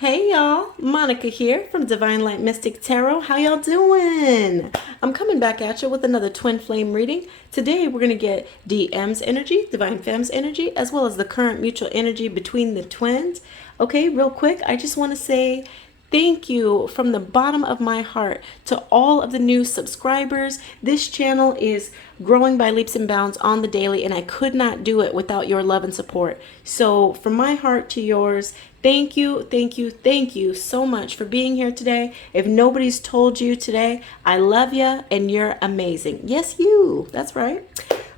Hey y'all, Monica here from Divine Light Mystic Tarot. How y'all doing? I'm coming back at you with another twin flame reading. Today we're going to get DM's energy, Divine Femme's energy, as well as the current mutual energy between the twins. Okay, real quick, I just want to say thank you from the bottom of my heart to all of the new subscribers. This channel is growing by leaps and bounds on the daily, and I could not do it without your love and support. So from my heart to yours, thank you, thank you, thank you so much for being here today. If nobody's told you today, I love you and you're amazing. Yes, you. That's right.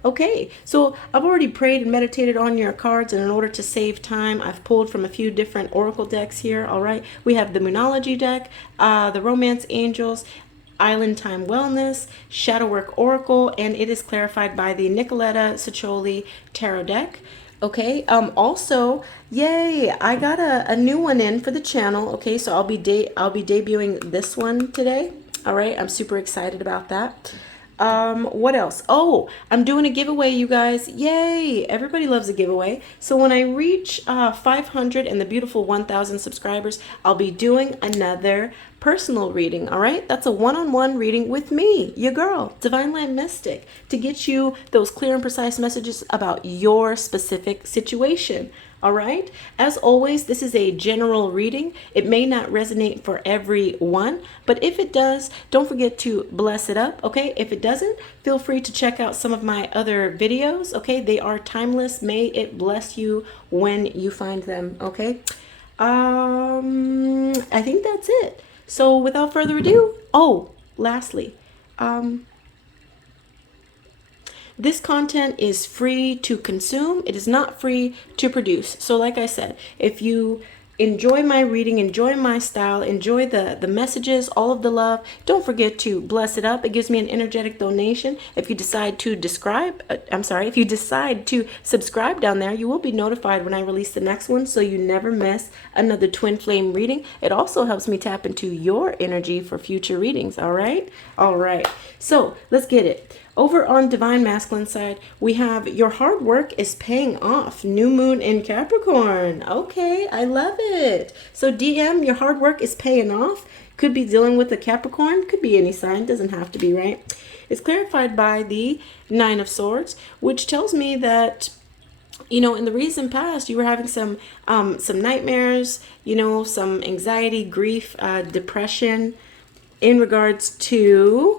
Okay, so I've already prayed and meditated on your cards, and in order to save time, I've pulled from a few different oracle decks here, all right? We have the Moonology deck, the Romance Angels, Island Time Wellness, Shadowwork Oracle, and it is clarified by the Nicoletta Cicciola Tarot deck. Okay, also, yay, I got a new one in for the channel. Okay, so I'll be debuting this one today. All right, I'm super excited about that. What else? Oh, I'm doing a giveaway, you guys. Yay! Everybody loves a giveaway. So when I reach 500 and the beautiful 1,000 subscribers, I'll be doing another personal reading. All right, that's a one-on-one reading with me, your girl, Divine Light Mystic, to get you those clear and precise messages about your specific situation. All right. As always, this is a general reading. It may not resonate for everyone, but if it does, don't forget to bless it up. Okay. If it doesn't, feel free to check out some of my other videos. Okay. They are timeless. May it bless you when you find them. Okay. I think that's it. So without further ado, lastly, this content is free to consume. It is not free to produce. So like I said, if you enjoy my reading, enjoy my style, enjoy the messages, all of the love, don't forget to bless it up. It gives me an energetic donation. If you decide to if you decide to subscribe down there, you will be notified when I release the next one, so you never miss another twin flame reading. It also helps me tap into your energy for future readings. All right. So let's get it. Over on Divine Masculine side, we have your hard work is paying off. New moon in Capricorn. Okay, I love it. So DM, your hard work is paying off. Could be dealing with a Capricorn. Could be any sign. Doesn't have to be, right? It's clarified by the Nine of Swords, which tells me that, you know, in the recent past, you were having some nightmares, you know, some anxiety, grief, depression in regards to,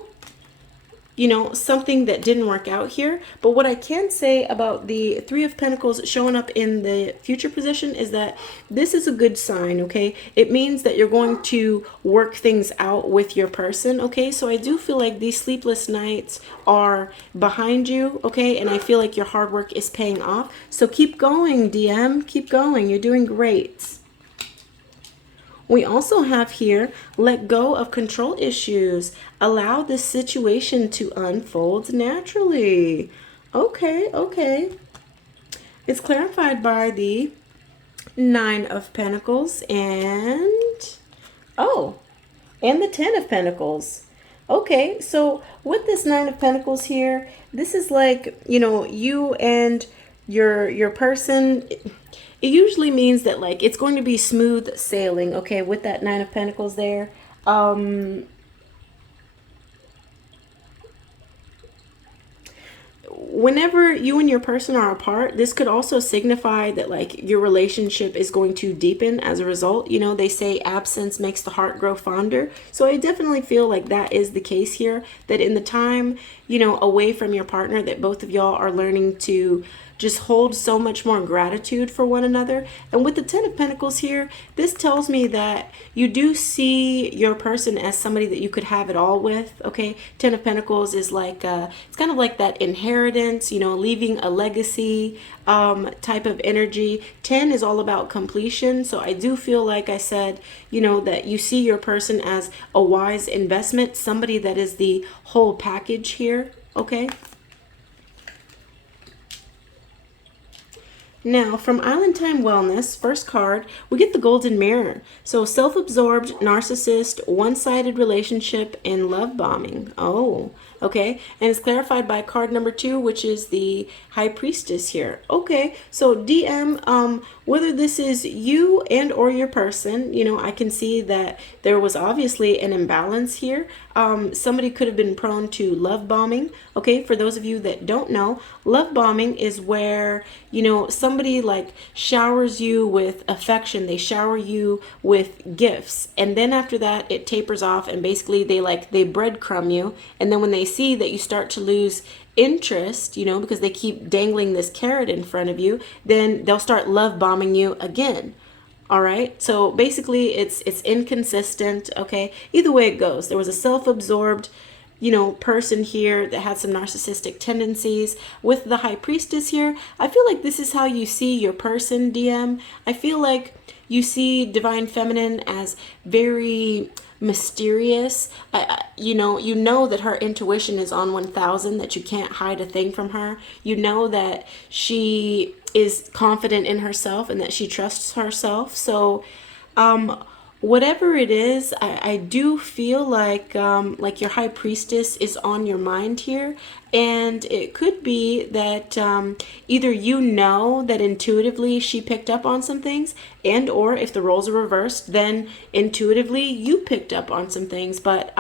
you know, something that didn't work out here. But what I can say about the Three of Pentacles showing up in the future position is that this is a good sign, okay? It means that you're going to work things out with your person, okay? So I do feel like these sleepless nights are behind you, okay? And I feel like your hard work is paying off. So keep going, DM. Keep going. You're doing great. We also have here, let go of control issues. Allow this situation to unfold naturally. Okay. It's clarified by the Nine of Pentacles and the Ten of Pentacles. Okay, so with this Nine of Pentacles here, this is like, you know, you and your person. It usually means that, like, it's going to be smooth sailing, okay, with that Nine of Pentacles there. Whenever you and your person are apart, this could also signify that, like, your relationship is going to deepen as a result. You know, they say absence makes the heart grow fonder. So I definitely feel like that is the case here, that in the time, you know, away from your partner, that both of y'all are learning to just hold so much more gratitude for one another. And with the Ten of Pentacles here, this tells me that you do see your person as somebody that you could have it all with, okay? Ten of Pentacles is like, it's kind of like that inheritance, you know, leaving a legacy type of energy. 10 is all about completion. So I do feel, like I said, you know, that you see your person as a wise investment, somebody that is the whole package here, okay? Now, from Island Time Wellness, first card, we get the Golden Mirror. So, self-absorbed, narcissist, one-sided relationship, and love bombing. Oh, Okay, and it's clarified by card number 2, which is the High Priestess here. Okay, so DM, whether this is you and or your person, you know, I can see that there was obviously an imbalance here. Somebody could have been prone to love bombing. Okay, for those of you that don't know, love bombing is where, you know, somebody like showers you with affection. They shower you with gifts, and then after that it tapers off, and basically they breadcrumb you, and then when they see that you start to lose interest, you know, because they keep dangling this carrot in front of you, then they'll start love bombing you again. All right, so basically it's inconsistent. Okay, either way it goes, there was a self-absorbed, you know, person here that had some narcissistic tendencies. With the High Priestess here, I feel like this is how you see your person, DM. I feel like you see Divine Feminine as very mysterious. You know that her intuition is on 1000, that you can't hide a thing from her. You know that she is confident in herself and that she trusts herself. So whatever it is, I do feel like your High Priestess is on your mind here, and it could be that either you know that intuitively she picked up on some things, and or if the roles are reversed, then intuitively you picked up on some things. But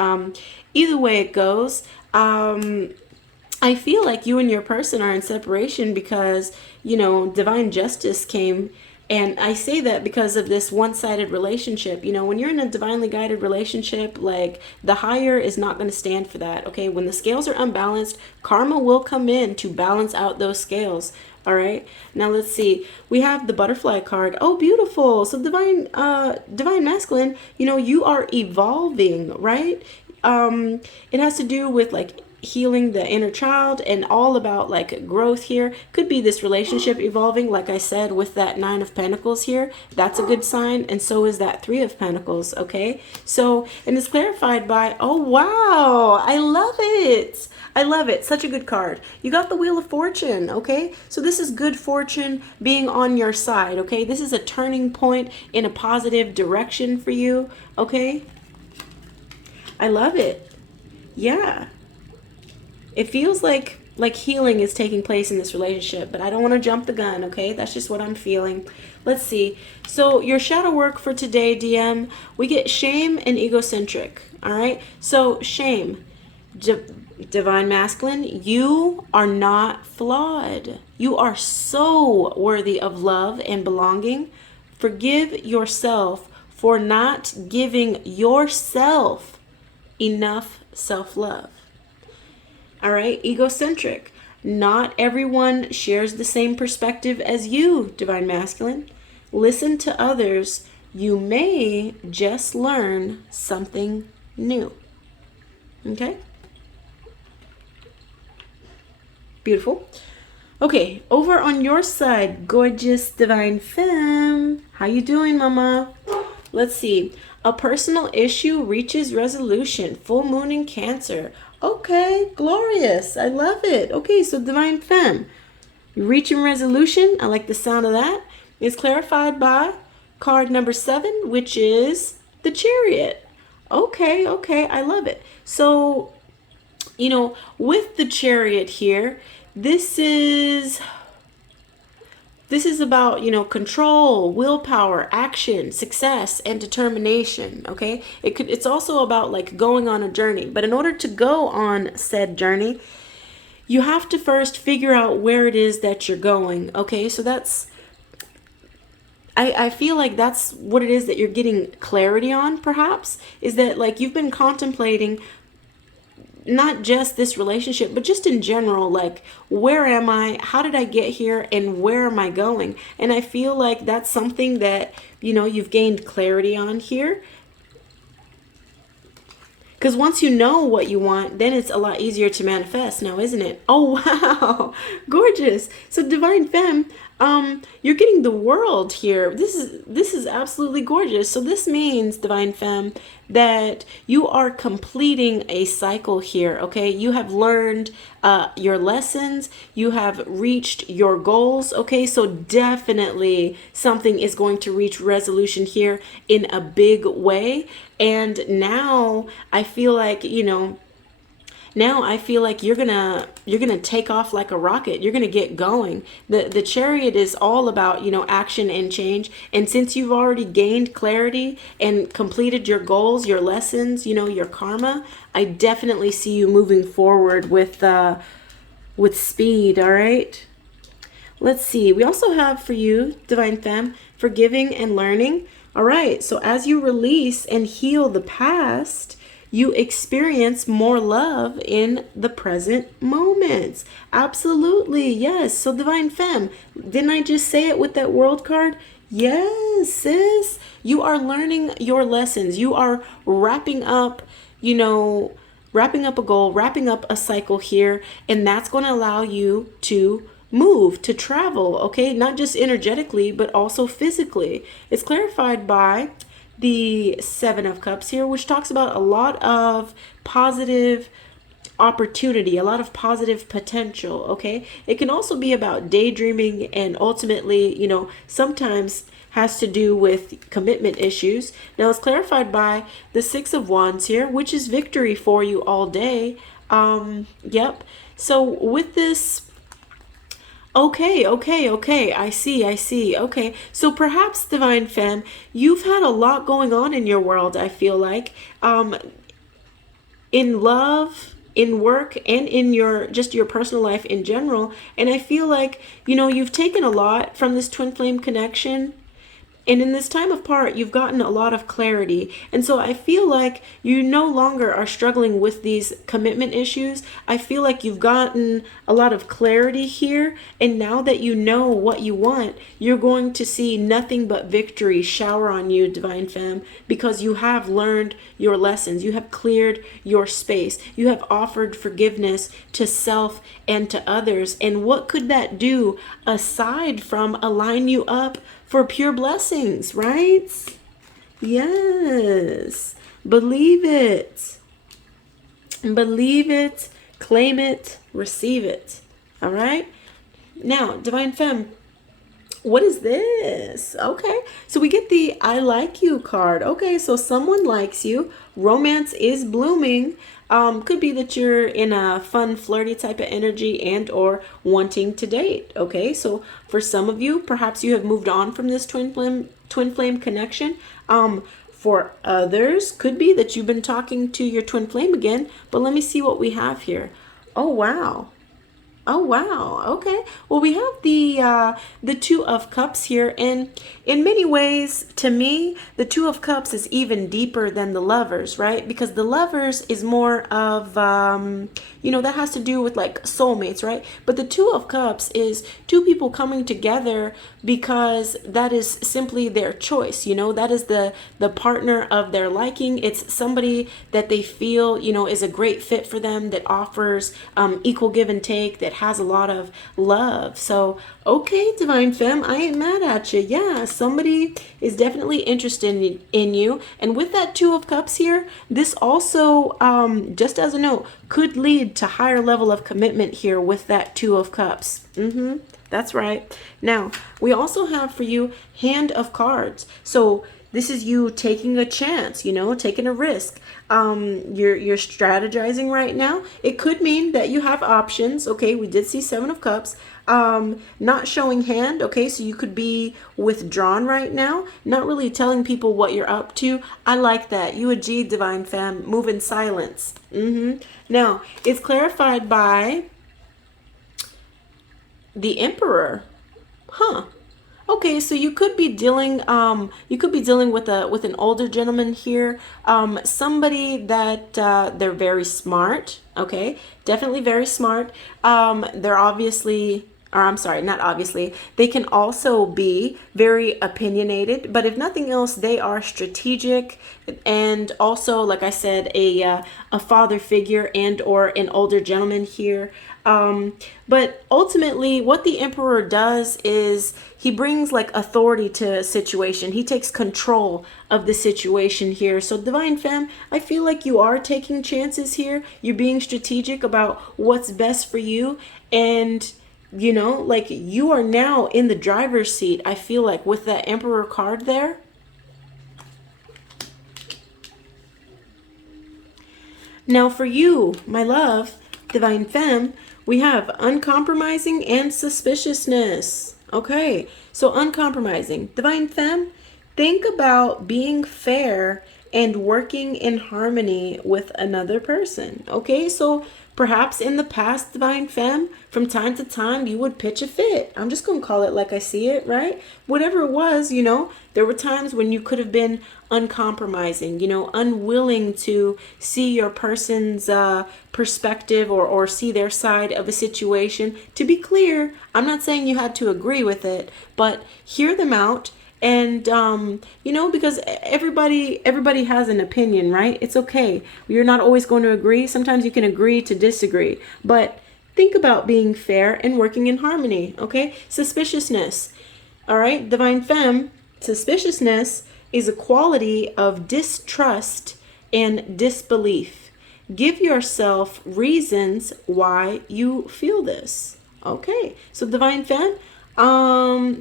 either way it goes, I feel like you and your person are in separation because, you know, divine justice came. And I say that because of this one-sided relationship. You know, when you're in a divinely guided relationship, like, the higher is not going to stand for that. Okay, when the scales are unbalanced, karma will come in to balance out those scales. All right, now let's see. We have the butterfly card. Oh, beautiful. So divine masculine, you know, you are evolving, right? It has to do with like healing the inner child and all about like growth here. Could be this relationship evolving, like I said, with that 9 of Pentacles here. That's a good sign, and so is that 3 of Pentacles. Okay, so, and it's clarified by, oh wow, I love it. I love it. Such a good card. You got the Wheel of Fortune. Okay, so this is good fortune being on your side. Okay, this is a turning point in a positive direction for you. Okay, I love it. Yeah, it feels like healing is taking place in this relationship, but I don't want to jump the gun. Okay, that's just what I'm feeling. Let's see. So your shadow work for today, DM, we get shame and egocentric. All right, so shame, divine masculine, you are not flawed. You are so worthy of love and belonging. Forgive yourself for not giving yourself enough self-love. All right, egocentric. Not everyone shares the same perspective as you, divine masculine. Listen to others. You may just learn something new. Okay? Beautiful. Okay, over on your side, gorgeous divine femme. How you doing, mama? Let's see. A personal issue reaches resolution. Full moon in Cancer. Okay, glorious. I love it. Okay, so divine femme, reaching resolution. I like the sound of that. It's clarified by card number 7, which is the Chariot. Okay, I love it. So, you know, with the Chariot here, this is about, you know, control, willpower, action, success, and determination. Okay, it's also about like going on a journey. But in order to go on said journey, you have to first figure out where it is that you're going. Okay, so that's, I feel like that's what it is that you're getting clarity on, perhaps, is that like you've been contemplating not just this relationship, but just in general, like, where am I? How did I get here? And where am I going? And I feel like that's something that, you know, you've gained clarity on here. Because once you know what you want, then it's a lot easier to manifest now, isn't it? Oh, wow. Gorgeous. So divine femme, you're getting the world here. This is absolutely gorgeous. So this means, divine femme, that you are completing a cycle here. Okay, you have learned your lessons, you have reached your goals. Okay, so definitely something is going to reach resolution here in a big way. And now I feel like, you know, now I feel like you're gonna take off like a rocket. You're gonna get going. The Chariot is all about, you know, action and change. And since you've already gained clarity and completed your goals, your lessons, you know, your karma, I definitely see you moving forward with speed. All right. Let's see. We also have for you, Divine Femme, forgiving and learning. All right. So as you release and heal the past, you experience more love in the present moments. Absolutely. Yes. So Divine Femme, didn't I just say it with that World card? Yes, sis. You are learning your lessons. You are wrapping up, you know, wrapping up a goal, wrapping up a cycle here, and that's going to allow you to move, to travel, okay? Not just energetically, but also physically. It's clarified by the Seven of Cups here, which talks about a lot of positive opportunity, a lot of positive potential, okay? It can also be about daydreaming, and ultimately, you know, sometimes has to do with commitment issues. Now it's clarified by the Six of Wands here, which is victory for you all day. Yep. So with this, okay, I see. Okay, so perhaps Divine Femme, you've had a lot going on in your world, I feel like, in love, in work, and in your just your personal life in general. And I feel like, you know, you've taken a lot from this twin flame connection. And in this time apart, you've gotten a lot of clarity. And so I feel like you no longer are struggling with these commitment issues. I feel like you've gotten a lot of clarity here. And now that you know what you want, you're going to see nothing but victory shower on you, Divine Femme, because you have learned your lessons. You have cleared your space. You have offered forgiveness to self and to others. And what could that do aside from align you up for pure blessings, right? Yes. Believe it. Believe it, claim it, receive it. All right? Now, Divine Femme, what is this? Okay, so we get the I like you card. Okay, so someone likes you. Romance is blooming. Could be that you're in a fun, flirty type of energy and or wanting to date. Okay, so for some of you, perhaps you have moved on from this twin flame connection. For others, could be that you've been talking to your twin flame again. But let me see what we have here. Oh, wow. Oh, wow. Okay. Well, we have the Two of Cups here, and in many ways, to me, the Two of Cups is even deeper than the Lovers, right? Because the Lovers is more of, you know, that has to do with like soulmates, right? But the Two of Cups is two people coming together because that is simply their choice, you know, that is the partner of their liking. It's somebody that they feel, you know, is a great fit for them, that offers equal give and take, that has a lot of love. So, okay, Divine Femme, I ain't mad at you. Yeah, somebody is definitely interested in you. And with that Two of Cups here, this also, just as a note, could lead to higher level of commitment here with that Two of Cups. That's right. Now, we also have for you Hand of Cards. So this is you taking a chance, you know, taking a risk. You're strategizing right now. It could mean that you have options. Okay, we did see Seven of Cups. Not showing hand. Okay, so you could be withdrawn right now, not really telling people what you're up to. I like that. You a G, Divine Femme. Move in silence. Now, it's clarified by the Emperor. Okay, so you could be dealing with an older gentleman here, somebody that they're very smart. Okay, definitely very smart. They're obviously, or I'm sorry, not obviously, they can also be very opinionated, but if nothing else, they are strategic, and also, like I said, a father figure and or an older gentleman here. But ultimately what the Emperor does is he brings like authority to a situation. He takes control of the situation here. So Divine Femme, I feel like you are taking chances here. You're being strategic about what's best for you. And you know, like you are now in the driver's seat, I feel like, with that Emperor card there. Now for you, my love, Divine Femme, we have uncompromising and suspiciousness. Okay, so uncompromising. Divine Femme, think about being fair and working in harmony with another person. Okay, so perhaps in the past, Divine Femme, from time to time, you would pitch a fit. I'm just going to call it like I see it, right? Whatever it was, you know, there were times when you could have been uncompromising, you know, unwilling to see your person's perspective or see their side of a situation. To be clear, I'm not saying you had to agree with it, but hear them out. And, you know, because everybody has an opinion, right? It's okay. You're not always going to agree. Sometimes you can agree to disagree. But think about being fair and working in harmony, okay? Suspiciousness. All right, Divine Femme, suspiciousness is a quality of distrust and disbelief. Give yourself reasons why you feel this. Okay, so Divine Femme,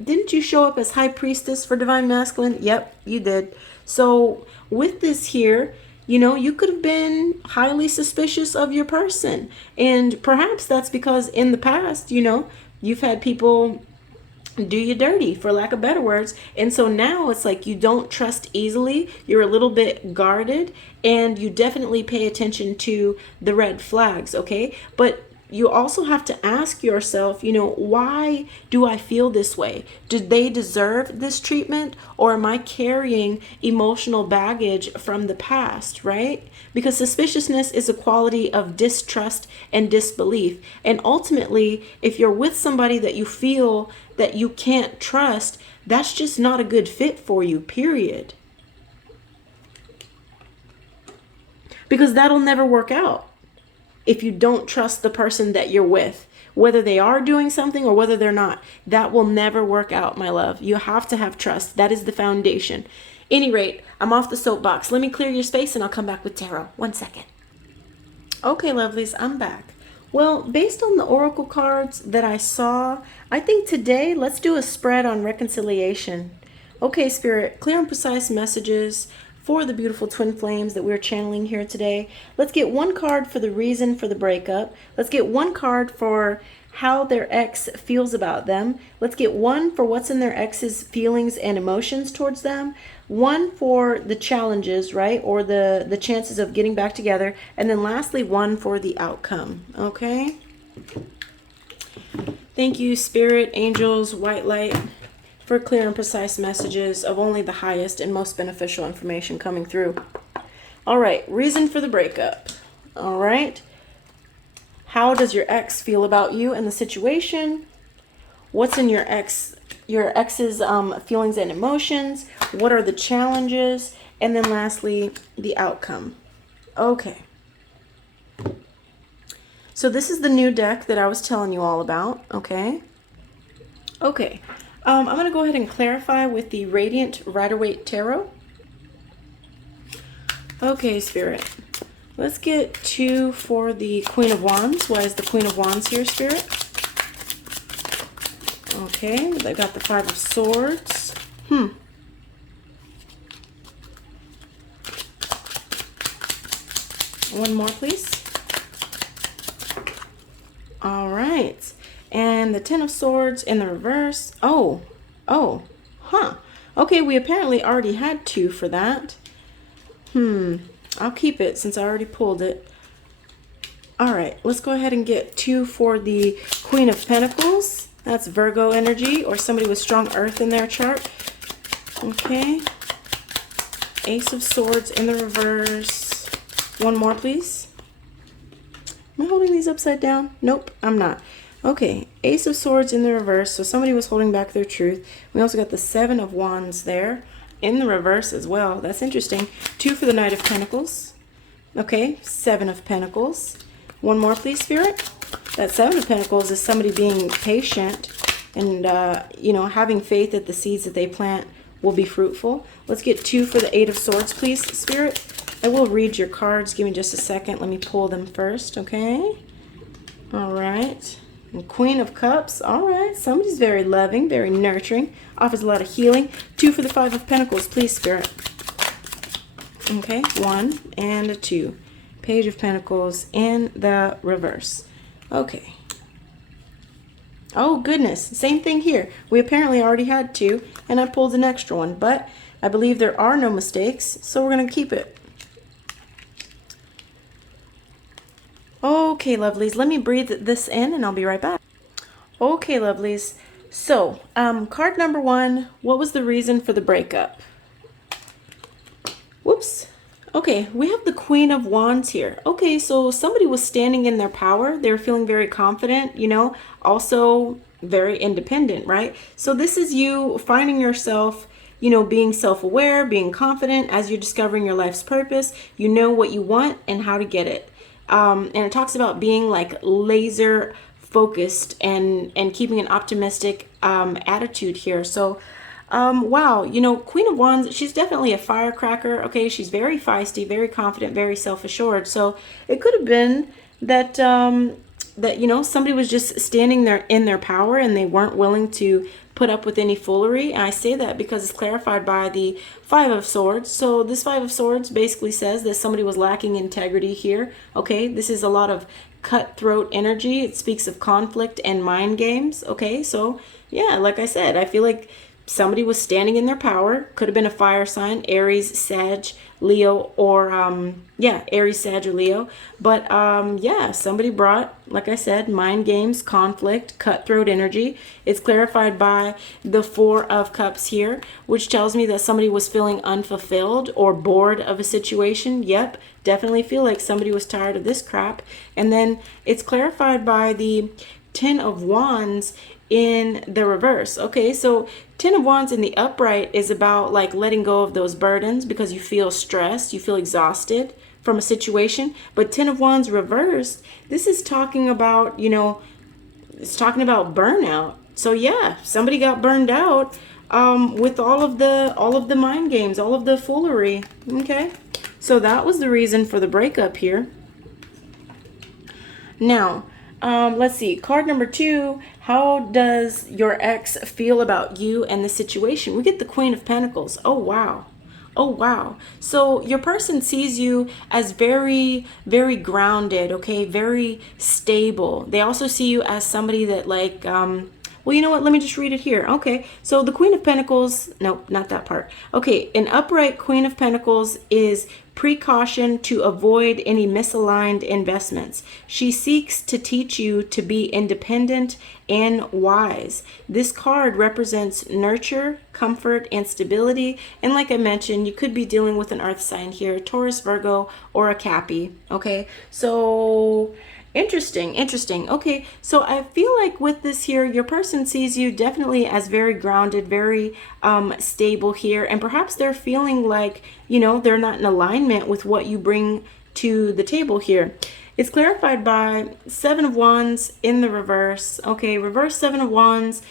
didn't you show up as High Priestess for Divine Masculine? Yep, you did. So with this here, you know, you could have been highly suspicious of your person. And perhaps that's because in the past, you know, you've had people do you dirty, for lack of better words. And so now it's like you don't trust easily. You're a little bit guarded, and you definitely pay attention to the red flags, okay? But you also have to ask yourself, you know, why do I feel this way? Did they deserve this treatment, or am I carrying emotional baggage from the past, right? Because suspiciousness is a quality of distrust and disbelief. And ultimately, if you're with somebody that you feel that you can't trust, that's just not a good fit for you, period. Because that'll never work out. If you don't trust the person that you're with, whether they are doing something or whether they're not, that will never work out, my love. You have to have trust. That is the foundation. Any rate, I'm off the soapbox. Let me clear your space and I'll come back with tarot. 1 second. Okay, lovelies, I'm back. Well, based on the oracle cards that I saw, I think today let's do a spread on reconciliation. Okay, Spirit, clear and precise messages for the beautiful twin flames that we're channeling here today. Let's get one card for the reason for the breakup. Let's get one card for how their ex feels about them. Let's get one for what's in their ex's feelings and emotions towards them. One for the challenges, right? Or the chances of getting back together. And then lastly, one for the outcome. Okay? Thank you, Spirit, angels, white light, for clear and precise messages of only the highest and most beneficial information coming through. All right, reason for the breakup. All right. How does your ex feel about you and the situation? What's in your ex's feelings and emotions? What are the challenges? And then lastly, the outcome. Okay. So this is the new deck that I was telling you all about, okay? Okay. I'm going to go ahead and clarify with the Radiant Rider-Waite Tarot. Okay, Spirit. Let's get 2 for the Queen of Wands. Why is the Queen of Wands here, Spirit? Okay, I got the 5 of Swords. One more, please. All right. And the 10 of Swords in the reverse. Okay, we apparently already had 2 for that. I'll keep it since I already pulled it. All right, let's go ahead and get 2 for the Queen of Pentacles. That's Virgo energy or somebody with strong earth in their chart. Okay. Ace of Swords in the reverse. One more, please. Am I holding these upside down? Nope, I'm not. Okay, Ace of Swords in the reverse. So somebody was holding back their truth. We also got the 7 of Wands there in the reverse as well. That's interesting. 2 for the Knight of Pentacles. Okay, 7 of Pentacles. One more, please, Spirit. That 7 of Pentacles is somebody being patient and, you know, having faith that the seeds that they plant will be fruitful. Let's get 2 for the 8 of Swords, please, Spirit. I will read your cards. Give me just a second. Let me pull them first, okay? All right. And Queen of Cups. All right. Somebody's very loving, very nurturing. Offers a lot of healing. 2 for the 5 of Pentacles, please, Spirit. Okay. 1 and a 2. Page of Pentacles in the reverse. Okay. Oh, goodness. Same thing here. We apparently already had two, and I pulled an extra one, but I believe there are no mistakes, so we're going to keep it. Okay, lovelies. Let me breathe this in, and I'll be right back. Okay, lovelies. So, card number one, what was the reason for the breakup? Whoops. Okay, we have the Queen of Wands here. Okay, so somebody was standing in their power. They were feeling very confident, you know, also very independent, right? So this is you finding yourself, you know, being self-aware, being confident as you're discovering your life's purpose. You know what you want and how to get it. And it talks about being like laser focused and keeping an optimistic attitude here. So wow, you know, Queen of Wands, she's definitely a firecracker. Okay, she's very feisty, very confident, very self-assured. So it could have been that that, you know, somebody was just standing there in their power and they weren't willing to put up with any foolery. And I say that because it's clarified by the Five of Swords. So this Five of Swords basically says that somebody was lacking integrity here. Okay, this is a lot of cutthroat energy. It speaks of conflict and mind games. Okay, so yeah, like I said, I feel like somebody was standing in their power. Could have been a fire sign, Aries, Sag, Leo, or yeah, Aries, Sag, or Leo. But yeah, somebody brought, like I said, mind games, conflict, cutthroat energy. It's clarified by the Four of Cups here, which tells me that somebody was feeling unfulfilled or bored of a situation. Yep, definitely feel like somebody was tired of this crap. And then it's clarified by the Ten of Wands in the reverse. Okay, so Ten of Wands in the upright is about like letting go of those burdens because you feel stressed, you feel exhausted from a situation. But Ten of Wands reversed, this is talking about, you know, it's talking about burnout. So yeah, somebody got burned out with all of the mind games, all of the foolery. Okay, so that was the reason for the breakup here. Now, let's see, card number two, how does your ex feel about you and the situation? We get the Queen of Pentacles. Oh, wow. Oh, wow. So your person sees you as very, very grounded, okay? Very stable. They also see you as somebody that like, well, you know what? Let me just read it here. Okay, so the Queen of Pentacles, no, not that part. Okay, an upright Queen of Pentacles is precaution to avoid any misaligned investments. She seeks to teach you to be independent and wise. This card represents nurture, comfort, and stability. And like I mentioned, you could be dealing with an earth sign here, Taurus, Virgo, or a Cappy. Okay, so interesting. Okay, so I feel like with this here, your person sees you definitely as very grounded, very stable here, and perhaps they're feeling like, you know, they're not in alignment with what you bring to the table here. It's clarified by Seven of Wands in the reverse. Okay, reverse Seven of Wands.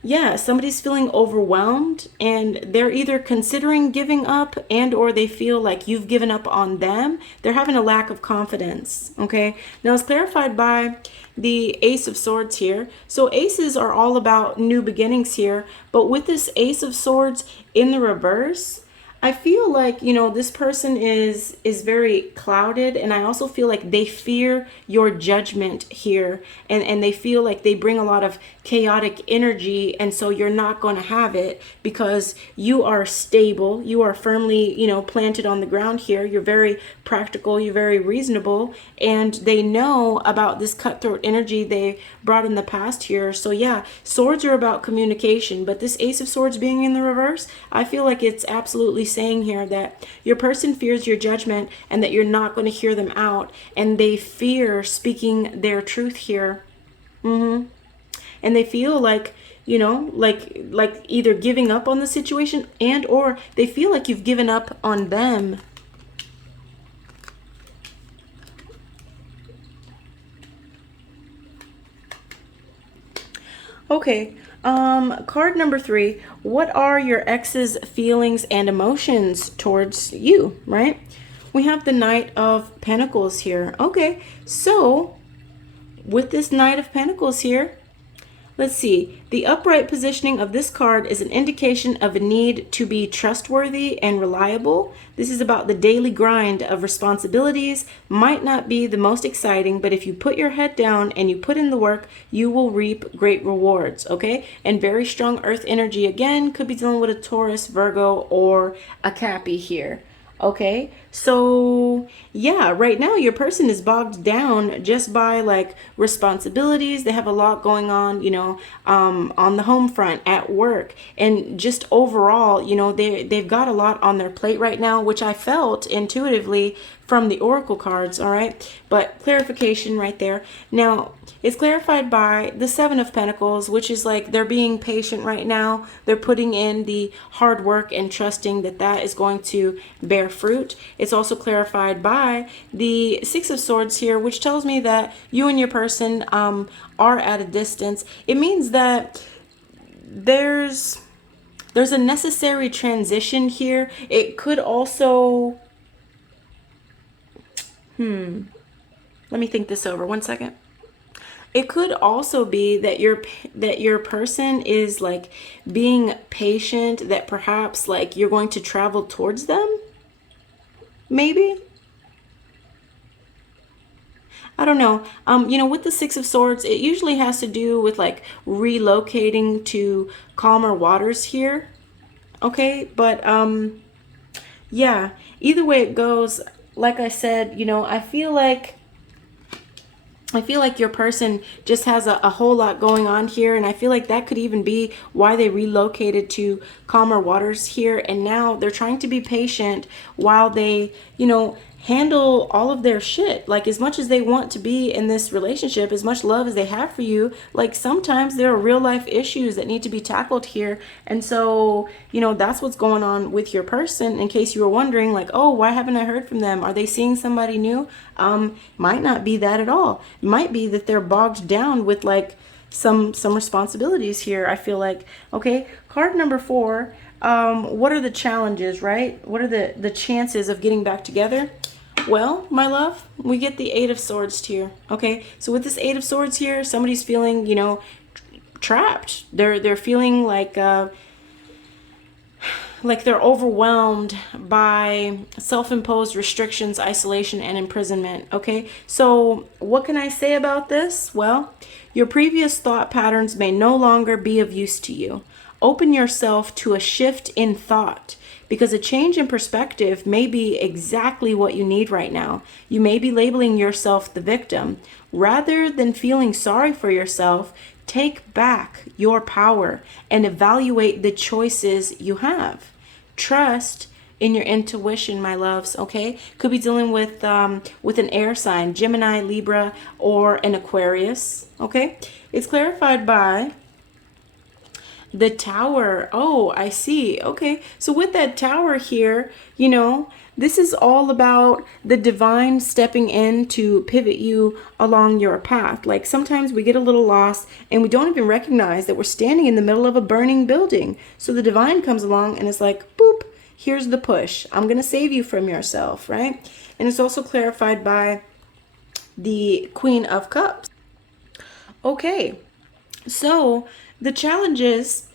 Yeah, somebody's feeling overwhelmed and they're either considering giving up and or they feel like you've given up on them. They're having a lack of confidence, okay? Now it's clarified by the Ace of Swords here. So aces are all about new beginnings here, but with this Ace of Swords in the reverse, I feel like, you know, this person is very clouded, and I also feel like they fear your judgment here, and they feel like they bring a lot of chaotic energy, and so you're not going to have it because you are stable, you are firmly, you know, planted on the ground here, you're very practical, you're very reasonable, and they know about this cutthroat energy they brought in the past here. So yeah, swords are about communication, but this Ace of Swords being in the reverse, I feel like it's absolutely saying here that your person fears your judgment and that you're not going to hear them out, and they fear speaking their truth here. And they feel like, you know, like either giving up on the situation and or they feel like you've given up on them. Okay, card number three, what are your ex's feelings and emotions towards you, right? We have the Knight of Pentacles here. Okay, so with this Knight of Pentacles here, let's see. The upright positioning of this card is an indication of a need to be trustworthy and reliable. This is about the daily grind of responsibilities. Might not be the most exciting, but if you put your head down and you put in the work, you will reap great rewards, okay? And very strong earth energy, again, could be dealing with a Taurus, Virgo, or a Cappy here. Okay, so yeah, right now your person is bogged down just by like responsibilities. They have a lot going on, you know, on the home front, at work, and just overall, you know, they've got a lot on their plate right now, which I felt intuitively from the oracle cards. All right, but clarification right there. Now it's clarified by the Seven of Pentacles, which is like they're being patient right now. They're putting in the hard work and trusting that that is going to bear fruit. It's also clarified by the Six of Swords here, which tells me that you and your person are at a distance. It means that there's a necessary transition here. It could also let me think this over 1 second. It could also be that your person is like being patient, that perhaps like you're going to travel towards them. Maybe. I don't know. You know, with the Six of Swords, it usually has to do with like relocating to calmer waters here. Okay, but yeah, either way it goes, like I said, you know, I feel like your person just has a whole lot going on here, and I feel like that could even be why they relocated to calmer waters here, and now they're trying to be patient while they, you know, handle all of their shit. Like, as much as they want to be in this relationship, as much love as they have for you, like sometimes there are real life issues that need to be tackled here. And so, you know, that's what's going on with your person, in case you were wondering, like, oh, why haven't I heard from them? Are they seeing somebody new? Might not be that at all. It might be that they're bogged down with like some responsibilities here, I feel like. Okay, card number 4. What are the challenges, right? What are the chances of getting back together? Well, my love, we get the Eight of Swords here. Okay, so with this Eight of Swords here, somebody's feeling, you know, trapped. They're feeling like they're overwhelmed by self-imposed restrictions, isolation, and imprisonment. Okay, so what can I say about this? Well, your previous thought patterns may no longer be of use to you. Open yourself to a shift in thought, because a change in perspective may be exactly what you need right now. You may be labeling yourself the victim. Rather than feeling sorry for yourself, take back your power and evaluate the choices you have. Trust in your intuition, my loves, okay? Could be dealing with an air sign, Gemini, Libra, or an Aquarius, okay? It's clarified by the Tower. Oh, I see. Okay. So with that Tower here, you know, this is all about the divine stepping in to pivot you along your path. Like sometimes we get a little lost and we don't even recognize that we're standing in the middle of a burning building. So the divine comes along and it's like, boop, here's the push. I'm going to save you from yourself, right? And it's also clarified by the Queen of Cups. Okay. So the challenges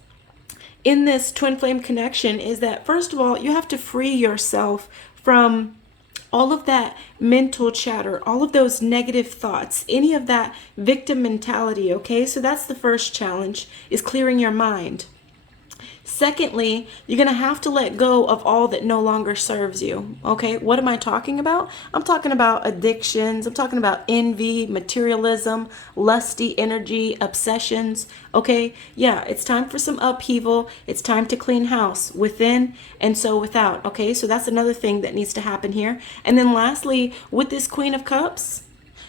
in this twin flame connection is that, first of all, you have to free yourself from all of that mental chatter, all of those negative thoughts, any of that victim mentality, okay? So that's the first challenge, is clearing your mind. Secondly, you're going to have to let go of all that no longer serves you. Okay, what am I talking about? I'm talking about addictions. I'm talking about envy, materialism, lusty energy, obsessions. Okay, yeah, it's time for some upheaval. It's time to clean house within and so without. Okay, so that's another thing that needs to happen here. And then lastly, with this Queen of Cups,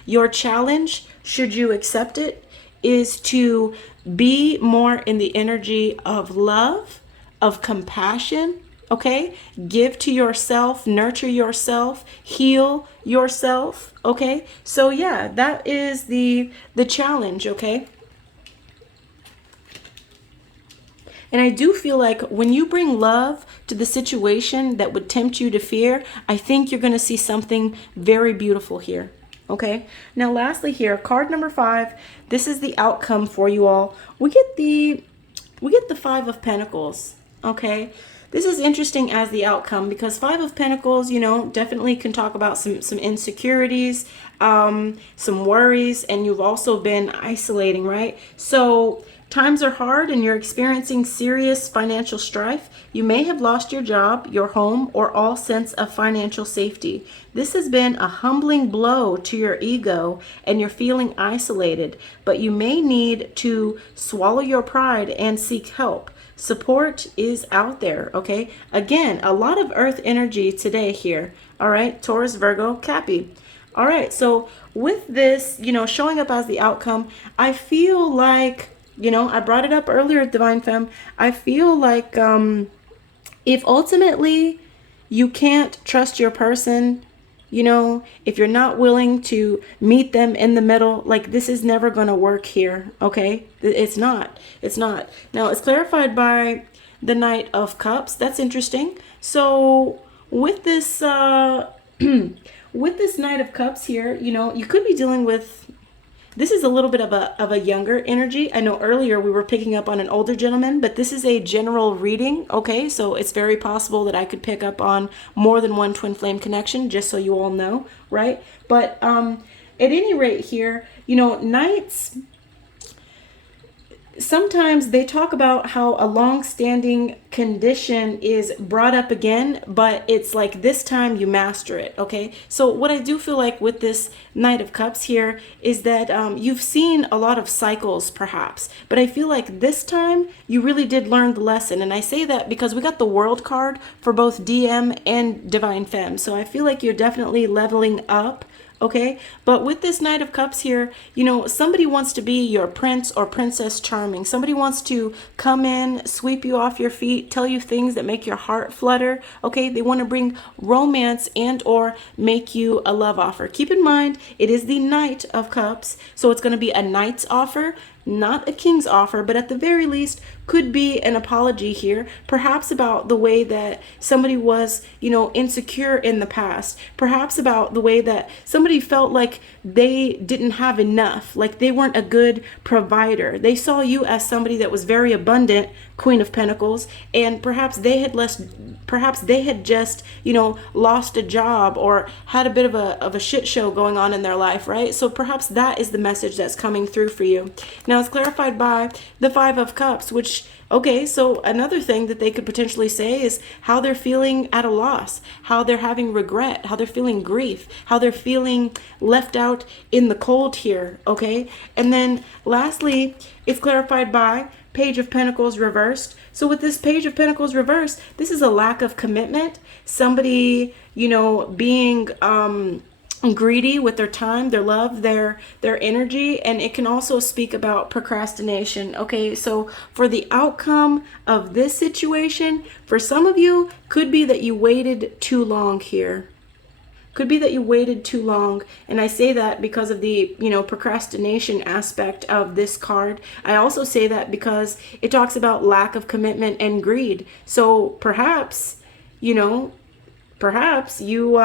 your challenge, should you accept it, is to be more in the energy of love, of compassion, okay? Give to yourself, nurture yourself, heal yourself, okay? So yeah, that is the challenge, okay? And I do feel like when you bring love to the situation that would tempt you to fear, I think you're going to see something very beautiful here. Okay, now lastly here, card number 5, this is the outcome for you all. We get the 5 of Pentacles. Okay, this is interesting as the outcome because 5 of Pentacles, you know, definitely can talk about some insecurities, some worries, and you've also been isolating, right? So times are hard and you're experiencing serious financial strife. You may have lost your job, your home, or all sense of financial safety. This has been a humbling blow to your ego and you're feeling isolated, but you may need to swallow your pride and seek help. Support is out there, okay? Again, a lot of earth energy today here, all right? Taurus, Virgo, Cappy. All right, so with this, you know, showing up as the outcome, I feel like, you know, I brought it up earlier, Divine Femme. I feel like if ultimately you can't trust your person, you know, if you're not willing to meet them in the middle, like this is never going to work here, okay? It's not. It's not. Now, it's clarified by the Knight of Cups. That's interesting. So with this with this Knight of Cups here, you know, you could be dealing with, this is a little bit of a younger energy. I know earlier we were picking up on an older gentleman, but this is a general reading, okay? So it's very possible that I could pick up on more than one twin flame connection, just so you all know, right? But at any rate here, you know, Knights, sometimes they talk about how a long-standing condition is brought up again, but it's like this time you master it, okay? So what I do feel like with this Knight of Cups here is that you've seen a lot of cycles perhaps, but I feel like this time you really did learn the lesson. And I say that because we got the World card for both DM and Divine Femme. So I feel like you're definitely leveling up. Okay, but with this Knight of Cups here, you know, somebody wants to be your Prince or Princess Charming. Somebody wants to come in, sweep you off your feet, tell you things that make your heart flutter. Okay, they want to bring romance and or make you a love offer. Keep in mind, it is the Knight of Cups, so it's going to be a knight's offer, not a king's offer, but at the very least could be an apology here, perhaps about the way that somebody was, you know, insecure in the past, perhaps about the way that somebody felt like they didn't have enough, like they weren't a good provider. They saw you as somebody that was very abundant, Queen of Pentacles, and perhaps they had just, you know, lost a job or had a bit of a shit show going on in their life, right? So perhaps that is the message that's coming through for you. Now it's clarified by the 5 of Cups, which, okay, so another thing that they could potentially say is how they're feeling at a loss, how they're having regret, how they're feeling grief, how they're feeling left out in the cold here, okay? And then lastly, it's clarified by Page of Pentacles reversed. So with this Page of Pentacles reversed, this is a lack of commitment. Somebody, you know, being greedy with their time, their love, their energy, and it can also speak about procrastination. Okay, so for the outcome of this situation, for some of you, could be that you waited too long here. Could be that you waited too long, and I say that because of the, you know, procrastination aspect of this card. I also say that because it talks about lack of commitment and greed. So perhaps, you know, perhaps you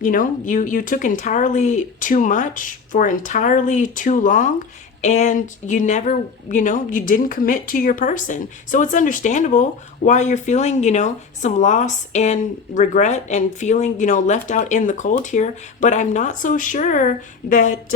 you know, you took entirely too much for entirely too long, and you never, you know, you didn't commit to your person. So it's understandable why you're feeling, you know, some loss and regret and feeling, you know, left out in the cold here. But I'm not so sure that,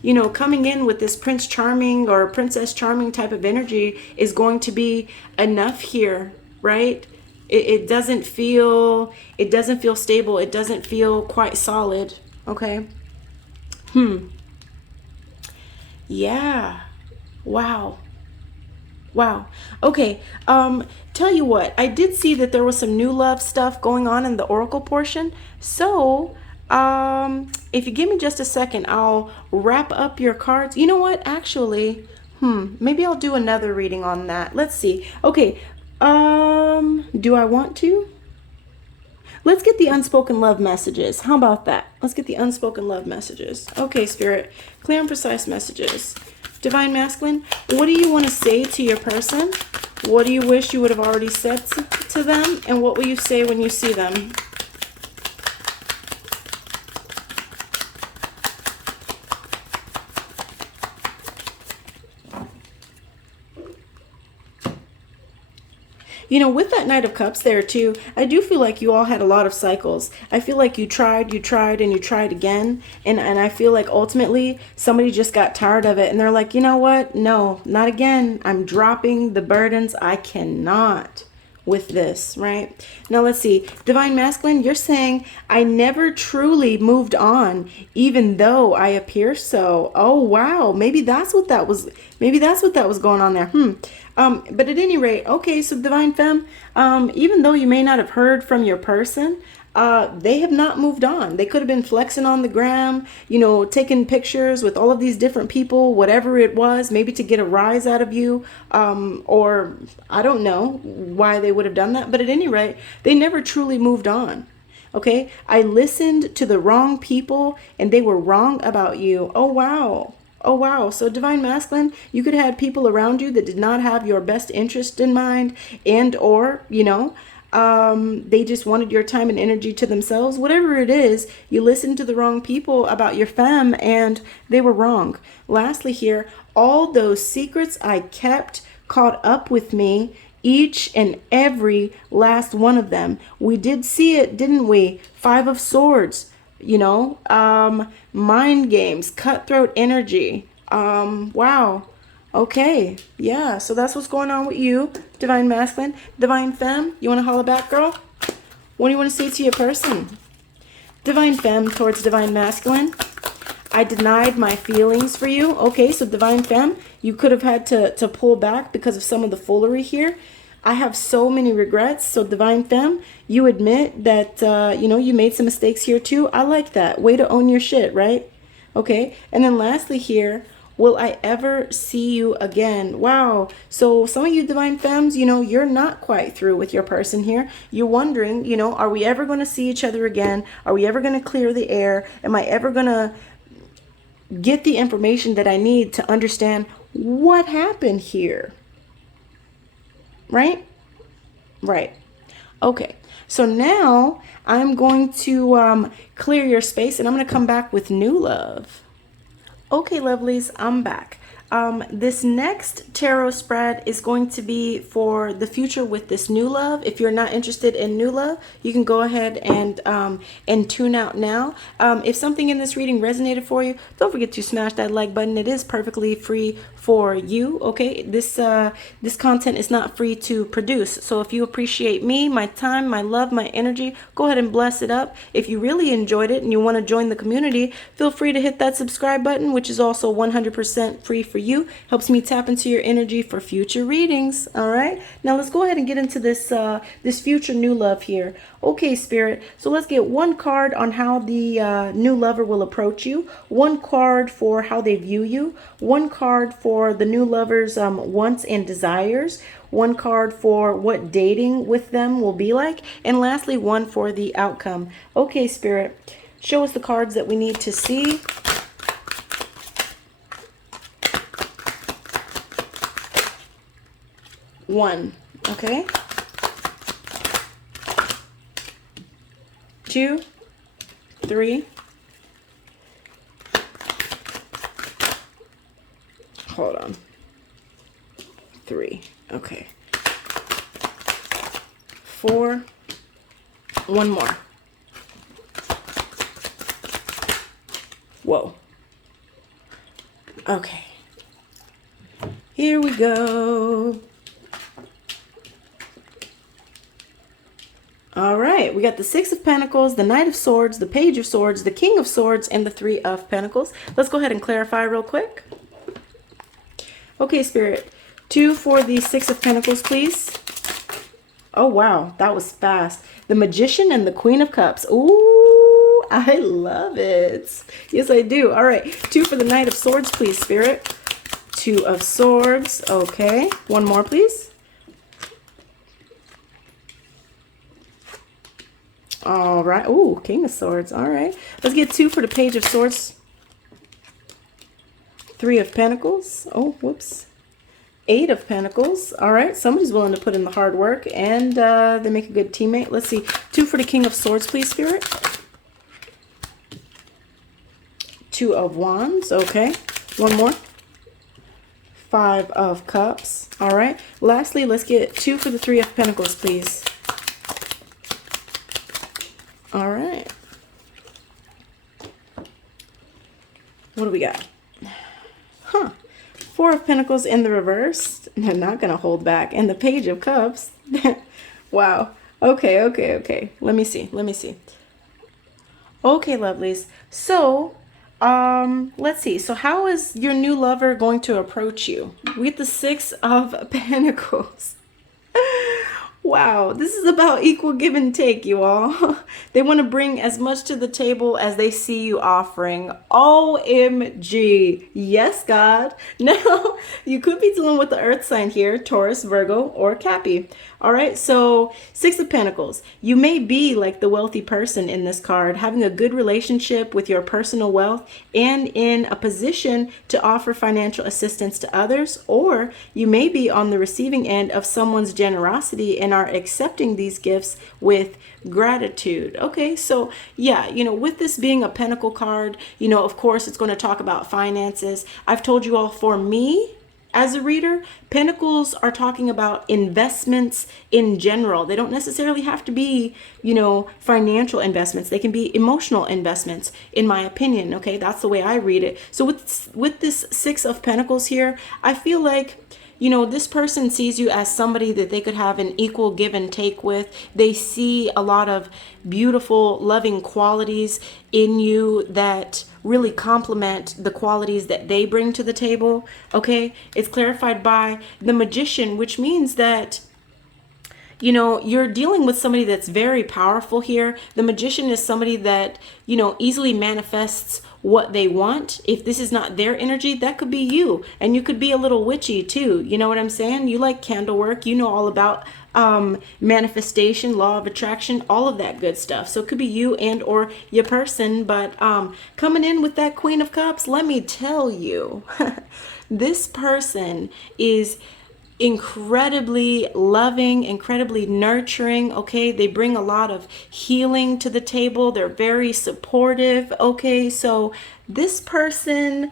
you know, coming in with this Prince Charming or Princess Charming type of energy is going to be enough here, right? It doesn't feel stable. It doesn't feel quite solid. Okay. Yeah. Wow. Okay. Tell you what, I did see that there was some new love stuff going on in the oracle portion. So, if you give me just a second, I'll wrap up your cards. You know what? Actually, maybe I'll do another reading on that. Let's see. Okay. Do I want to? Let's get the unspoken love messages. How about that? Let's get the unspoken love messages. Okay, Spirit. Clear and precise messages. Divine Masculine, what do you want to say to your person? What do you wish you would have already said to them? And what will you say when you see them? you know, with that Knight of Cups there too, I do feel like you all had a lot of cycles. I feel like you tried, and you tried again. And I feel like ultimately somebody just got tired of it. And they're like, you know what? No, not again. I'm dropping the burdens. I cannot with this, right? Now let's see. Divine Masculine, you're saying, I never truly moved on, even though I appear so. Oh, wow. Maybe that's what that was. Maybe that's what that was going on there. But at any rate, okay, so Divine Femme, even though you may not have heard from your person, they have not moved on. They could have been flexing on the gram, you know, taking pictures with all of these different people, whatever it was, maybe to get a rise out of you, or I don't know why they would have done that. But at any rate, they never truly moved on. Okay, I listened to the wrong people and they were wrong about you. Oh, wow. Oh, wow. So Divine Masculine, you could have had people around you that did not have your best interest in mind, and or, you know, they just wanted your time and energy to themselves. Whatever it is, you listened to the wrong people about your femme and they were wrong. Lastly here, all those secrets I kept caught up with me, each and every last one of them. We did see it, didn't we? 5 of Swords, you know, mind games, cutthroat energy. Wow. Okay, yeah, so that's what's going on with you, Divine Masculine. Divine Femme, you want to holler back, girl? What do you want to say to your person? Divine Femme towards Divine Masculine. I denied my feelings for you. Okay, so Divine Femme, you could have had to pull back because of some of the foolery here. I have so many regrets. So Divine Femme, you admit that, you know, you made some mistakes here too. I like that. Way to own your shit, right? Okay, and then lastly here, will I ever see you again? Wow. So some of you Divine Femmes, you know, you're not quite through with your person here. You're wondering, you know, are we ever going to see each other again? Are we ever going to clear the air? Am I ever going to get the information that I need to understand what happened here? Right? Right. Okay. So now I'm going to clear your space and I'm going to come back with new love. Okay, lovelies, I'm back. This next tarot spread is going to be for the future with this new love. If you're not interested in new love, you can go ahead and tune out now. If something in this reading resonated for you, don't forget to smash that like button. It is perfectly free for you. Okay, this content is not free to produce. So if you appreciate me, my time, my love, my energy, go ahead and bless it up. If you really enjoyed it and you want to join the community, feel free to hit that subscribe button, which is also 100% free for you. Helps me tap into your energy for future readings. All right, now let's go ahead and get into this this future new love here. Okay, Spirit, so let's get one card on how the new lover will approach you, one card for how they view you, one card for the new lover's wants and desires, one card for what dating with them will be like, and lastly one for the outcome. Okay, Spirit, show us the cards that we need to see. One, okay. 2, 3. Hold on. 3. Okay. 4. One more. Whoa. Okay. Here we go. All right, we got the 6 of Pentacles, the Knight of Swords, the Page of Swords, the King of Swords, and the 3 of Pentacles. Let's go ahead and clarify real quick. Okay, Spirit, 2 for the 6 of Pentacles, please. Oh, wow, that was fast. The Magician and the Queen of Cups. Ooh, I love it. Yes, I do. All right, 2 for the Knight of Swords, please, Spirit. 2 of Swords. Okay, one more, please. All right. Ooh, King of Swords. All right. Let's get 2 for the Page of Swords. 3 of Pentacles. Oh, whoops. 8 of Pentacles. All right. Somebody's willing to put in the hard work and they make a good teammate. Let's see. 2 for the King of Swords, please, Spirit. 2 of Wands. Okay. One more. Five of Cups. All right. Lastly, let's get 2 for the Three of Pentacles, please. All right. What do we got? Huh. Four of Pentacles in the reverse. They're not going to hold back. And the Page of Cups. Wow. Okay, okay, okay. Let me see. Let me see. Okay, lovelies. So, let's see. So how is your new lover going to approach you? With the Six of Pentacles. Wow, this is about equal give and take, you all. They want to bring as much to the table as they see you offering. OMG. Yes, God. Now, you could be dealing with the earth sign here, Taurus, Virgo, or Cappy. All right, so Six of Pentacles. You may be like the wealthy person in this card, having a good relationship with your personal wealth and in a position to offer financial assistance to others, or you may be on the receiving end of someone's generosity and are accepting these gifts with gratitude. Okay, so yeah, you know, with this being a Pentacle card, you know, of course, it's going to talk about finances. I've told you all, for me, as a reader, Pentacles are talking about investments in general. They don't necessarily have to be, you know, financial investments. They can be emotional investments, in my opinion. Okay, that's the way I read it. So with this Six of Pentacles here, I feel like, you know, this person sees you as somebody that they could have an equal give and take with. They see a lot of beautiful, loving qualities in you that really complement the qualities that they bring to the table. Okay, it's clarified by the Magician, which means that, you know, you're dealing with somebody that's very powerful here. The Magician is somebody that, you know, easily manifests what they want. If this is not their energy, that could be you. And you could be a little witchy too. You know what I'm saying? You like candle work. You know all about manifestation, law of attraction, all of that good stuff. So it could be you and or your person. But coming in with that Queen of Cups, let me tell you, this person is incredibly loving, incredibly nurturing. Okay, they bring a lot of healing to the table. They're very supportive. Okay, so this person,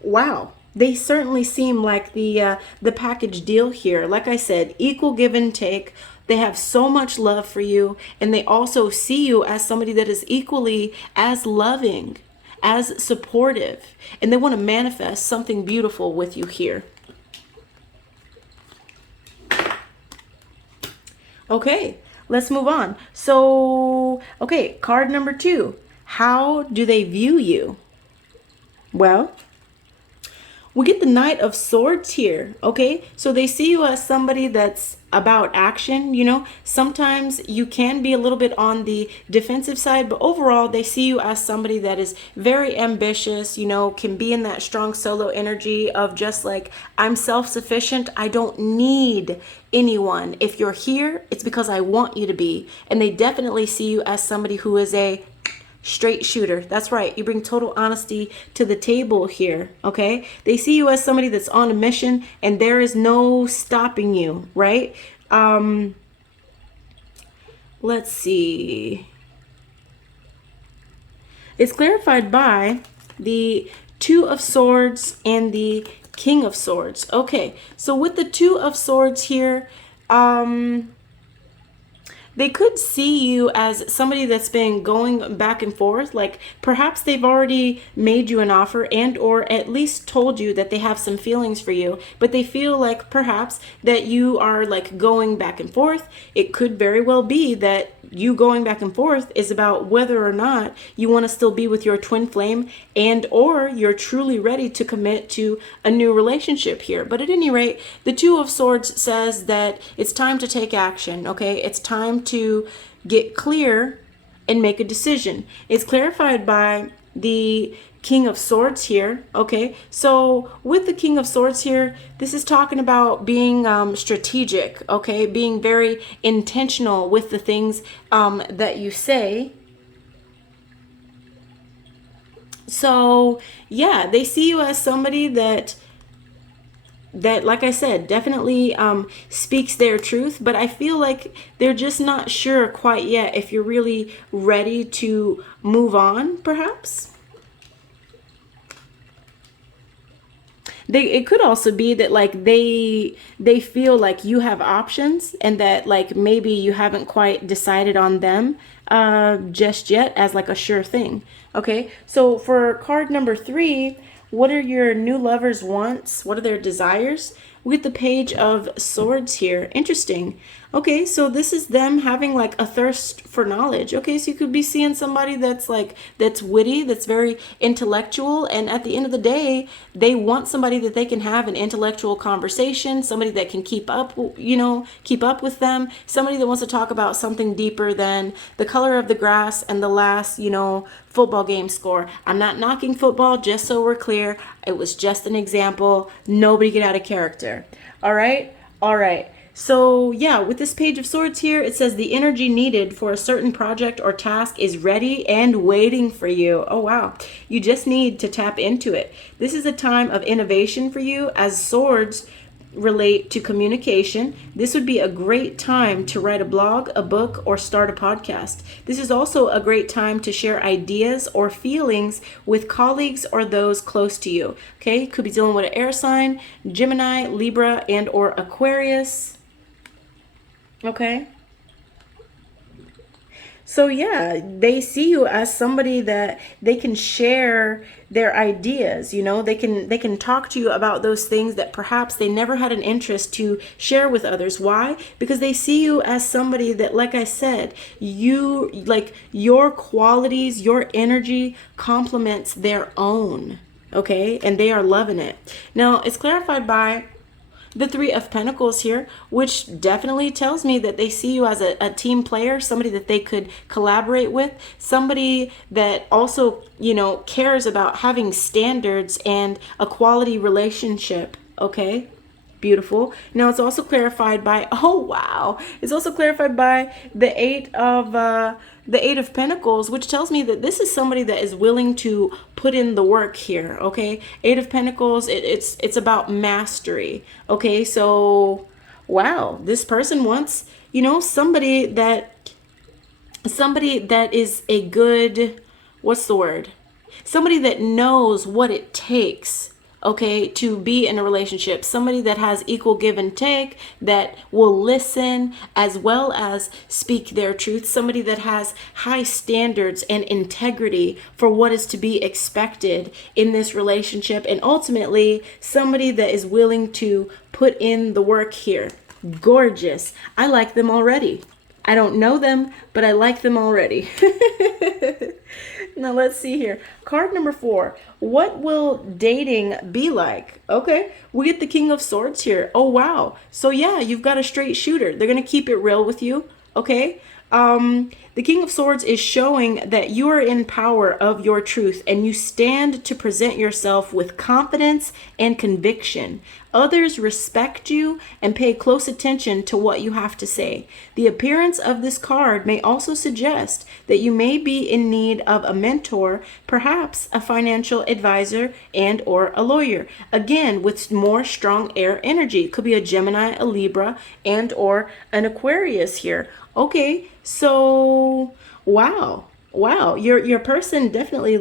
wow, they certainly seem like the package deal here. Like I said, equal give and take. They have so much love for you, and they also see you as somebody that is equally as loving, as supportive, and they want to manifest something beautiful with you here. Okay, let's move on. So, okay, card number 2. How do they view you? Well, we get the Knight of Swords here, okay? So they see you as somebody that's about action, you know? Sometimes you can be a little bit on the defensive side, but overall they see you as somebody that is very ambitious, you know, can be in that strong solo energy of just like, I'm self-sufficient, I don't need anyone. If you're here, it's because I want you to be. And they definitely see you as somebody who is a straight shooter. That's right. You bring total honesty to the table here. Okay. They see you as somebody that's on a mission and there is no stopping you. Right. Let's see. It's clarified by the Two of Swords and the King of Swords. Okay. So with the Two of Swords here, they could see you as somebody that's been going back and forth. Like perhaps they've already made you an offer and or at least told you that they have some feelings for you, but they feel like perhaps that you are like going back and forth. It could very well be that you going back and forth is about whether or not you want to still be with your twin flame and or you're truly ready to commit to a new relationship here. But at any rate, the Two of Swords says that it's time to take action. Okay, it's time to get clear and make a decision. It's clarified by the King of Swords here. Okay, so with the King of Swords here, this is talking about being strategic. Okay, being very intentional with the things that you say. So yeah, they see you as somebody that like I said, definitely speaks their truth, but I feel like they're just not sure quite yet if you're really ready to move on, perhaps. it could also be that like they feel like you have options, and that like maybe you haven't quite decided on them just yet as like a sure thing. Okay, so for card number 3, what are your new lovers' wants? What are their desires? We get the Page of Swords here. Interesting. Okay, so this is them having like a thirst for knowledge. Okay, so you could be seeing somebody that's like, that's witty, that's very intellectual, and at the end of the day, they want somebody that they can have an intellectual conversation, somebody that can keep up, keep up with them, somebody that wants to talk about something deeper than the color of the grass and the last, football game score. I'm not knocking football, just so we're clear. It was just an example. Nobody get out of character. All right? All right. So yeah, with this Page of Swords here, it says the energy needed for a certain project or task is ready and waiting for you. Oh wow. You just need to tap into it. This is a time of innovation for you, as swords relate to communication. This would be a great time to write a blog, a book, or start a podcast. This is also a great time to share ideas or feelings with colleagues or those close to you. Okay, could be dealing with an air sign, Gemini, Libra, and or Aquarius. Okay. So yeah, they see you as somebody that they can share their ideas, they can talk to you about those things that perhaps they never had an interest to share with others. Why? Because they see you as somebody that, like I said, you like your qualities, your energy complements their own. Okay? And they are loving it. Now, it's clarified by the 3 of Pentacles here, which definitely tells me that they see you as a team player, somebody that they could collaborate with, somebody that also, cares about having standards and a quality relationship. Okay? Beautiful. Now it's also clarified by, oh wow, it's also clarified by the eight of Pentacles, which tells me that this is somebody that is willing to put in the work here. Okay, 8 of Pentacles, it's about mastery. Okay, so wow, this person wants, somebody that is a good, what's the word, somebody that knows what it takes, okay, to be in a relationship. Somebody that has equal give and take, that will listen as well as speak their truth. Somebody that has high standards and integrity for what is to be expected in this relationship. And ultimately, somebody that is willing to put in the work here. Gorgeous. I like them already. I don't know them, but I like them already. Now let's see here. Card number 4. What will dating be like? Okay, we get the King of Swords here. Oh, wow. So yeah, you've got a straight shooter. They're going to keep it real with you. Okay. The King of Swords is showing that you are in power of your truth and you stand to present yourself with confidence and conviction. Others respect you and pay close attention to what you have to say. The appearance of this card may also suggest that you may be in need of a mentor, perhaps a financial advisor and or a lawyer. Again, with more strong air energy. Could be a Gemini, a Libra, and or an Aquarius here. Okay, so wow. Your person definitely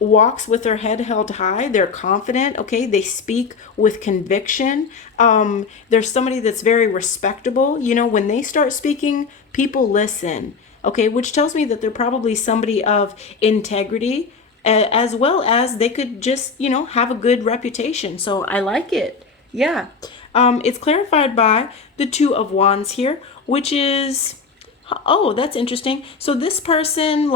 walks with their head held high. They're confident. Okay, they speak with conviction. There's somebody that's very respectable. When they start speaking, people listen. Okay, which tells me that they're probably somebody of integrity, as well as they could just have a good reputation. So I like it. Yeah. It's clarified by the 2 of Wands here, which is, oh, that's interesting. So this person,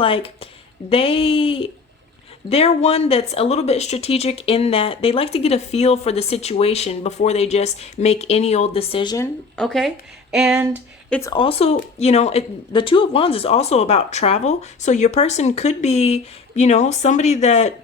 they're one that's a little bit strategic in that they like to get a feel for the situation before they just make any old decision. Okay. And it's also, the 2 of Wands is also about travel. So your person could be, somebody that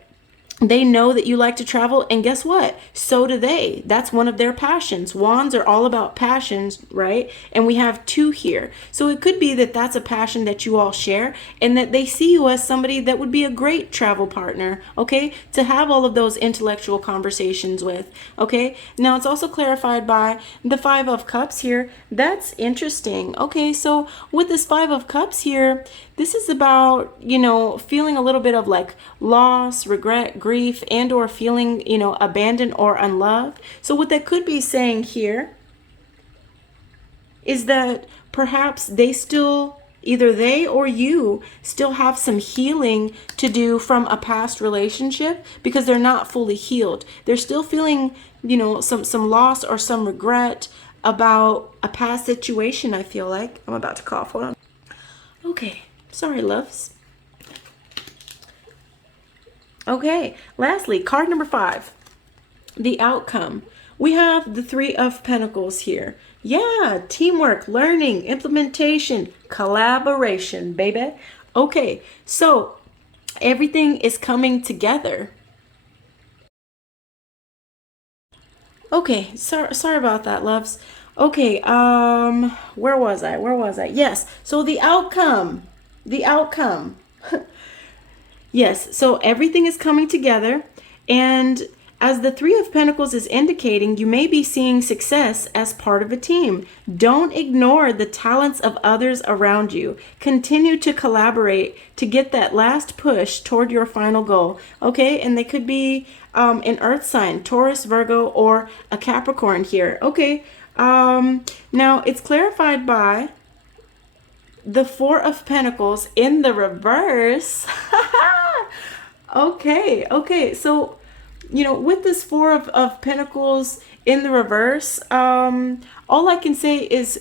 they know that you like to travel, and guess what? So do they. That's one of their passions. Wands are all about passions, right? And we have 2 here. So it could be that that's a passion that you all share, and that they see you as somebody that would be a great travel partner, okay? To have all of those intellectual conversations with, okay? Now it's also clarified by the 5 of Cups here. That's interesting. Okay, so with this 5 of Cups here, this is about, feeling a little bit of loss, regret, grief, grief and or feeling, you know, abandoned or unloved. So what that could be saying here is that perhaps they still, either they or you still have some healing to do from a past relationship, because they're not fully healed. They're still feeling, you know, some loss or some regret about a past situation. I feel like I'm about to cough. Hold on. Okay, sorry, loves. Okay, lastly, card number 5, the outcome. We have the 3 of Pentacles here. Yeah, teamwork, learning, implementation, collaboration, baby. Okay, so everything is coming together. Okay, sorry about that, loves. Okay, where was I? Yes, so the outcome. The outcome. Yes, so everything is coming together, and as the 3 of Pentacles is indicating, you may be seeing success as part of a team. Don't ignore the talents of others around you. Continue to collaborate to get that last push toward your final goal. Okay, and they could be an earth sign, Taurus, Virgo, or a Capricorn here. Okay, now it's clarified by the 4 of Pentacles in the reverse. Okay, so, you know, with this 4 of Pentacles in the reverse, all I can say is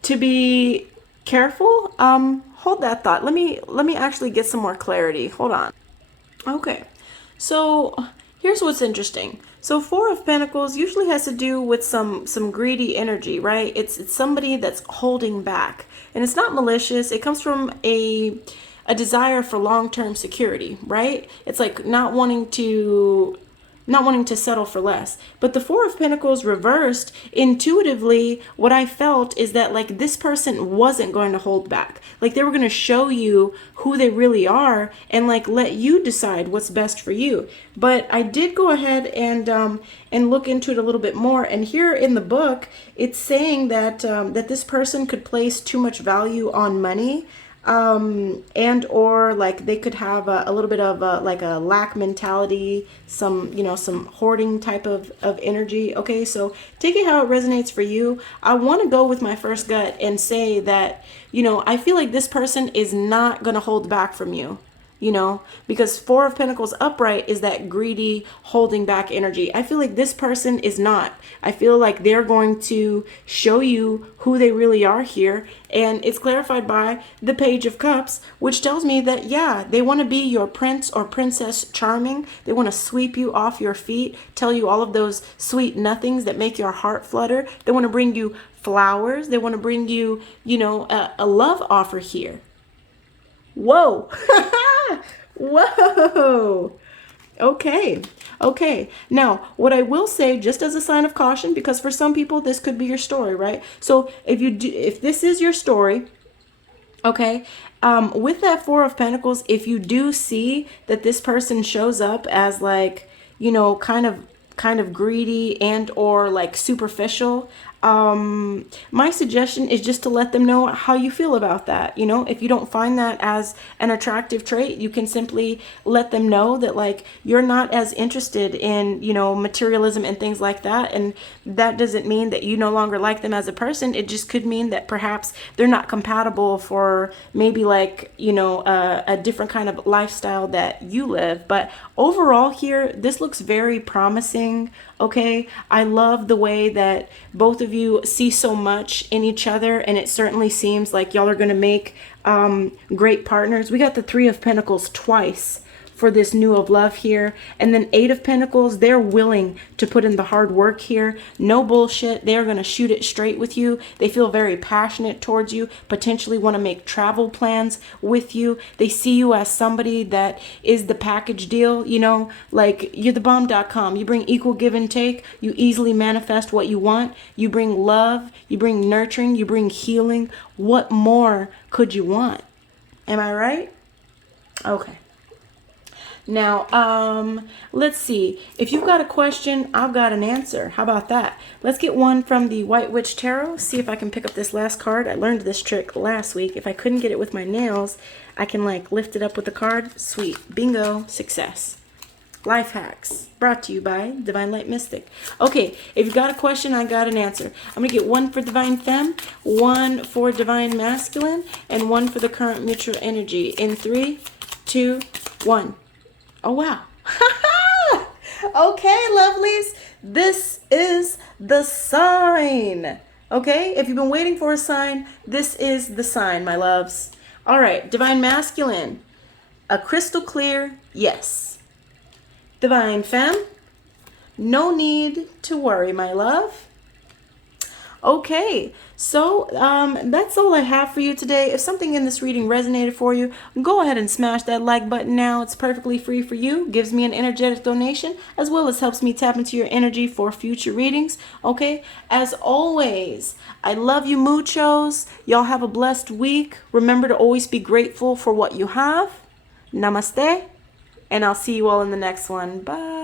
to be careful. Hold that thought. Let me actually get some more clarity. Hold on. Okay, so here's what's interesting. So 4 of Pentacles usually has to do with some greedy energy, right? It's somebody that's holding back, and it's not malicious. It comes from a desire for long-term security, right? It's like not wanting to settle for less. But the 4 of Pentacles reversed, intuitively, what I felt is that like this person wasn't going to hold back. Like they were going to show you who they really are and like let you decide what's best for you. But I did go ahead and look into it a little bit more. And here in the book, it's saying that that this person could place too much value on money, and or like they could have a little bit of like a lack mentality, some, you know, some hoarding type of energy. Okay, so take it how it resonates for you. I want to go with my first gut and say that, you know, I feel like this person is not going to hold back from you, you know, because 4 of Pentacles upright is that greedy, holding back energy. I feel like this person is not. I feel like they're going to show you who they really are here. And it's clarified by the Page of Cups, which tells me that, yeah, they want to be your prince or princess charming. They want to sweep you off your feet, tell you all of those sweet nothings that make your heart flutter. They want to bring you flowers. They want to bring you, you know, a love offer here. Whoa. Whoa. Okay. Now, what I will say, just as a sign of caution, because for some people this could be your story, right? So if this is your story, okay, with that 4 of Pentacles, if you do see that this person shows up as like, you know, kind of greedy and or like superficial, my suggestion is just to let them know how you feel about that. You know, if you don't find that as an attractive trait, you can simply let them know that like you're not as interested in, you know, materialism and things like that. And that doesn't mean that you no longer like them as a person. It just could mean that perhaps they're not compatible for maybe like, you know, a different kind of lifestyle that you live. But overall here, this looks very promising. Okay, I love the way that both of you see so much in each other, and it certainly seems like y'all are going to make great partners. We got the 3 of Pentacles twice for this new of love here, and then 8 of Pentacles, they're willing to put in the hard work here. No bullshit. They're going to shoot it straight with you. They feel very passionate towards you, potentially want to make travel plans with you. They see you as somebody that is the package deal, you know, like you're the bomb.com. You bring equal give and take. You easily manifest what you want. You bring love. You bring nurturing. You bring healing. What more could you want? Am I right? Okay. Now, let's see. If you've got a question, I've got an answer. How about that? Let's get one from the White Witch Tarot. See if I can pick up this last card. I learned this trick last week. If I couldn't get it with my nails, I can like lift it up with the card. Sweet. Bingo. Success. Life hacks brought to you by Divine Light Mystic. Okay, if you've got a question, I got an answer. I'm going to get one for Divine Femme, one for Divine Masculine, and one for the current mutual energy in 3, 2, 1. Oh, wow. Okay, lovelies. This is the sign. Okay, if you've been waiting for a sign, this is the sign, my loves. All right, Divine Masculine. A crystal clear yes. Divine Femme, no need to worry, my love. Okay, so that's all I have for you today. If something in this reading resonated for you, go ahead and smash that like button now. It's perfectly free for you, gives me an energetic donation, as well as helps me tap into your energy for future readings. Okay, as always, I love you muchos. Y'all have a blessed week. Remember to always be grateful for what you have. Namaste. And I'll see you all in the next one. Bye.